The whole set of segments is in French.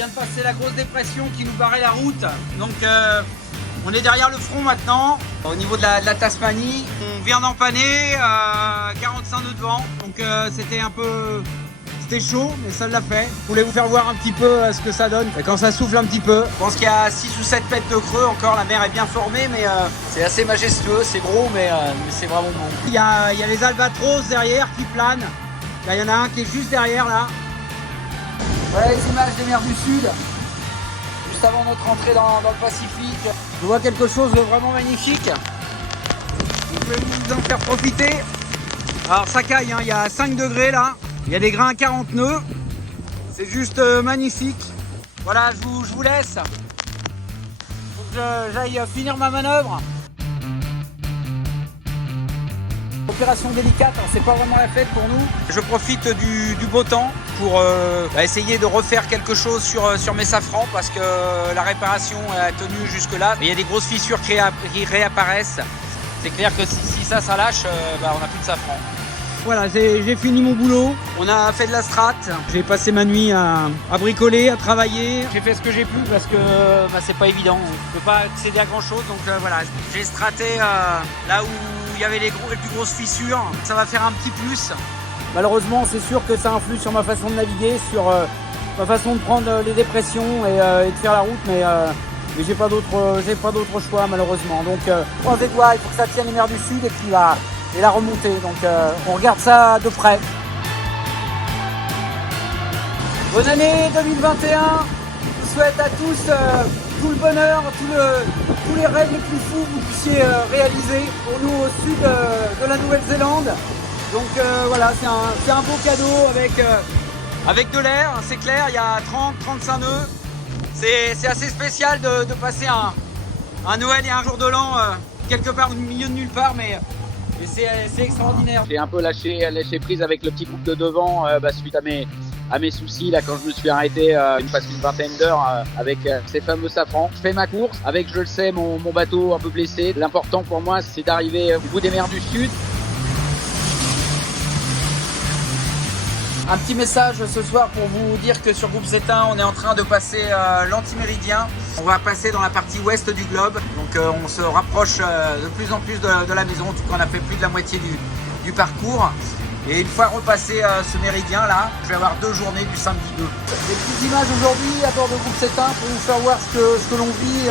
vient de passer la grosse dépression qui nous barrait la route. Donc on est derrière le front maintenant, au niveau de la Tasmanie. On vient d'empanner 45 nœuds de vent. Donc c'était un peu... C'était chaud, mais ça l'a fait. Je voulais vous faire voir un petit peu ce que ça donne. Et quand ça souffle un petit peu, je pense qu'il y a 6 ou 7 mètres de creux encore. La mer est bien formée, mais c'est assez majestueux. C'est gros, mais c'est vraiment bon. Il y a les albatros derrière qui planent. Là, il y en a un qui est juste derrière, là. Voilà les images des mers du Sud. Juste avant notre entrée dans le Pacifique. Je vois quelque chose de vraiment magnifique. Je vais vous en faire profiter. Alors ça caille, hein. Il y a 5 degrés là. Il y a des grains à 40 nœuds, c'est juste magnifique. Voilà, je vous laisse. Faut que j'aille finir ma manœuvre. Opération délicate, hein, c'est pas vraiment la fête pour nous. Je profite du beau temps pour essayer de refaire quelque chose sur mes safrans parce que la réparation a tenu jusque là. Il y a des grosses fissures qui réapparaissent. C'est clair que si ça lâche, on n'a plus de safran. Voilà, j'ai fini mon boulot, on a fait de la strat, j'ai passé ma nuit à bricoler, à travailler. J'ai fait ce que j'ai pu parce que c'est pas évident, on peut pas accéder à grand chose, donc voilà, j'ai straté là où il y avait les plus grosses fissures, ça va faire un petit plus. Malheureusement, c'est sûr que ça influe sur ma façon de naviguer, sur ma façon de prendre les dépressions et de faire la route, mais j'ai pas d'autre choix malheureusement. Donc croisez les doigts, il faut que ça tienne les mers du Sud et puis et la remontée, donc on regarde ça de près. Bonne année 2021, je vous souhaite à tous tout le bonheur, tous les rêves les plus fous que vous puissiez réaliser pour nous au sud de la Nouvelle-Zélande. Donc voilà, c'est un beau cadeau avec de l'air, c'est clair, il y a 30-35 nœuds. C'est assez spécial de passer un Noël et un jour de l'an quelque part au milieu de nulle part, mais c'est extraordinaire. J'ai un peu lâché prise avec le petit groupe de devant suite à mes soucis là quand je me suis arrêté une vingtaine d'heures avec ces fameux safrans. Je fais ma course avec, je le sais, mon bateau un peu blessé. L'important pour moi, c'est d'arriver au bout des mers du Sud. Un petit message ce soir pour vous dire que sur Groupe Z1, on est en train de passer l'antiméridien. On va passer dans la partie ouest du globe, donc on se rapproche de plus en plus de la maison. En tout cas, on a fait plus de la moitié du parcours. Et une fois repassé ce méridien là, je vais avoir 2 journées du samedi 2. Des petites images aujourd'hui à bord de Groupe Z1 pour vous faire voir ce que l'on vit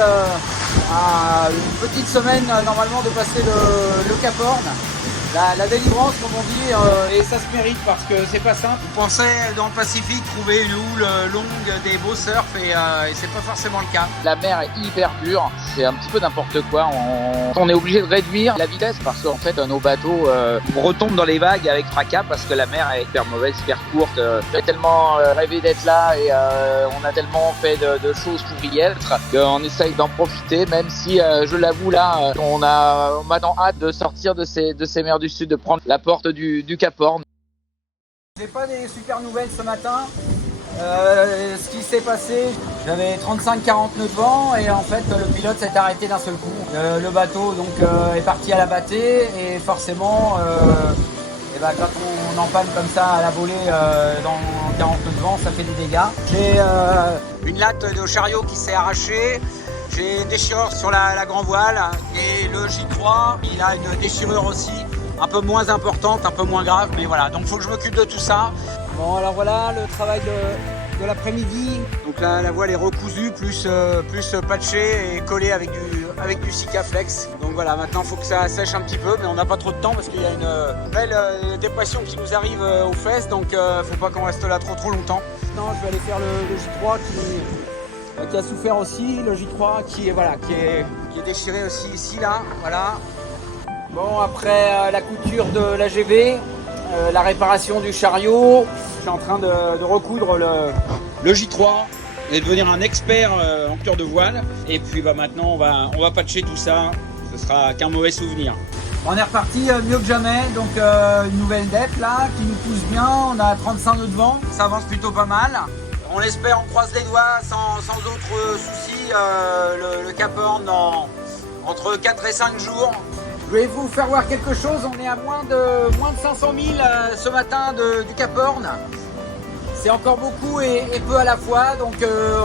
à une petite semaine normalement de passer le Cap Horn. La délivrance, comme on dit, et ça se mérite parce que c'est pas simple. On pensait dans le Pacifique trouver une houle longue, des beaux surfs, et c'est pas forcément le cas. La mer est hyper dure, c'est un petit peu n'importe quoi. On est obligé de réduire la vitesse parce qu'en fait nos bateaux retombent dans les vagues avec fracas parce que la mer est hyper mauvaise, hyper courte. J'ai tellement rêvé d'être là et on a tellement fait de choses pour y être qu'on essaye d'en profiter, même si je l'avoue là, on a maintenant hâte de sortir de ces mers du Sud, de prendre la porte du Cap Horn. J'ai pas des super nouvelles ce matin. Ce qui s'est passé, j'avais 35-40 nœuds de vent et en fait le pilote s'est arrêté d'un seul coup. Le bateau donc est parti à la bâtée et forcément quand on empanne comme ça à la volée dans 40 nœuds de vent, ça fait des dégâts. J'ai une latte de chariot qui s'est arrachée. J'ai une déchirure sur la grand voile et le J3, il a une déchirure aussi, un peu moins importante, un peu moins grave, mais voilà, donc il faut que je m'occupe de tout ça. Bon, alors voilà le travail de l'après-midi. Donc là, la voile est recousue, plus patchée et collée avec du Sikaflex. Donc voilà, maintenant il faut que ça sèche un petit peu, mais on n'a pas trop de temps parce qu'il y a une belle dépression qui nous arrive aux fesses, donc faut pas qu'on reste là trop longtemps. Non, je vais aller faire le J3 qui a souffert aussi, le J3 qui est déchiré aussi ici là, voilà. Bon, après la couture de l'AGV, la réparation du chariot, je suis en train de recoudre le J3 et devenir un expert en couture de voile. Et puis maintenant on va patcher tout ça, ce sera qu'un mauvais souvenir. On est reparti mieux que jamais, donc une nouvelle dette là qui nous pousse bien, on a 35 nœuds de vent, ça avance plutôt pas mal. On l'espère, on croise les doigts sans autre souci, le Cap Horn entre 4 et 5 jours. Je vais vous faire voir quelque chose, on est à moins de 500 000 ce matin du Cap Horn. C'est encore beaucoup et peu à la fois. Donc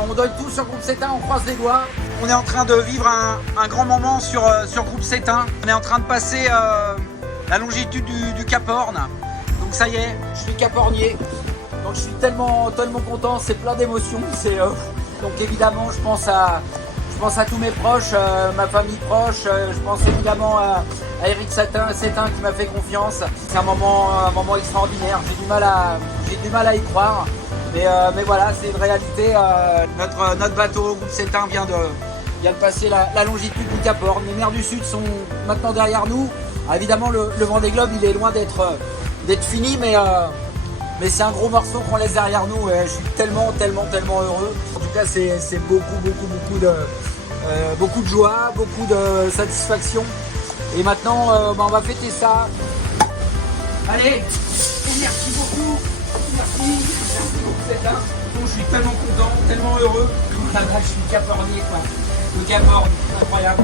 on donne tout sur Groupe C1, on croise les doigts. On est en train de vivre un grand moment sur Groupe C1. On est en train de passer la longitude du Cap Horn. Donc ça y est, je suis capornier. Donc je suis tellement content, c'est plein d'émotions. Donc évidemment je pense à tous mes proches, ma famille proche. Je pense évidemment à Eric Sétain qui m'a fait confiance. C'est un moment extraordinaire. J'ai du mal à y croire. Mais voilà, c'est une réalité. Notre bateau Groupe Sétain vient de passer la longitude du Cap Horn. Les mers du Sud sont maintenant derrière nous. Ah, évidemment, le Vendée Globe, il est loin d'être fini, mais c'est un gros morceau qu'on laisse derrière nous. Et je suis tellement heureux. En tout cas, c'est beaucoup de joie, beaucoup de satisfaction. Et maintenant, on va fêter ça. Allez, merci beaucoup. Merci pour cette art. Je suis tellement content, tellement heureux. Je suis capornier, quoi. Le Cap Horn, incroyable.